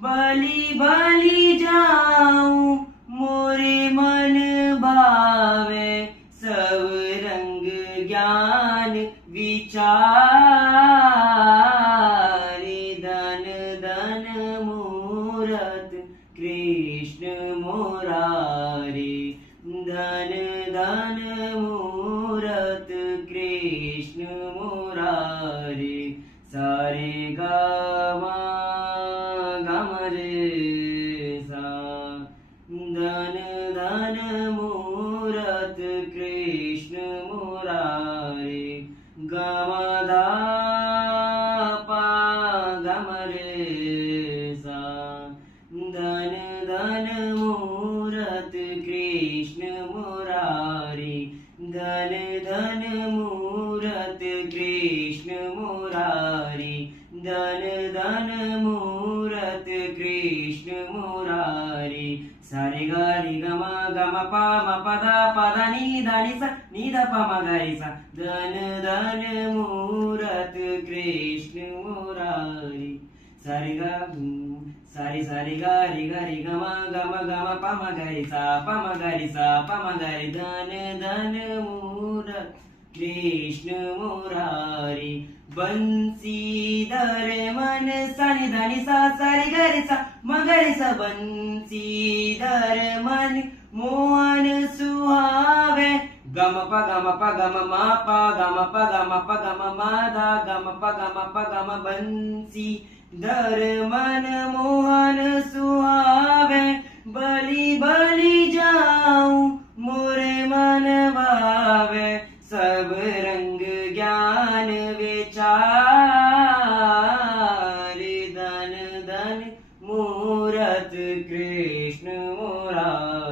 बलि बलि जाऊं मोरे मन भावे, सब रंग ज्ञान विचारे। धन धन मूरत कृष्ण मुरारी, धन धन मूरत कृष्ण मुरारी। सारे गामा गम रे सा, धन धन मूरत कृष्ण मुरारी। गमदा पा गम रे सा, धन धन मूरत कृष्ण मुरारी। धन धन मूरत कृष्ण मुरारी, धन धन मूरत कृष्ण मुरारी। सारे गा रे ग म पा म प दा नी दा नी सा नी दा पा म गा रे सा। धन धन मूरत कृष्ण मुरारी। सारे गा सारे सारे गा रे ग म पा म गा रे सा पा म गा रे सा पा म गा रे। धन धन मूरत कृष्ण मुरारी। बंसीधर मन सा नि धा नि सा सा रे गा रे सा म गा रे सा। बंसीधर मन मोहन सुहावे, गम प गम मा पा गम प गम मा दा गम प गम। बंसीधर मन मोहन सुहावे, बलि बलि जाऊं मोरे मन भावे, सब रंग ज्ञान विचारे। धन धन मूरत कृष्ण मुरारी।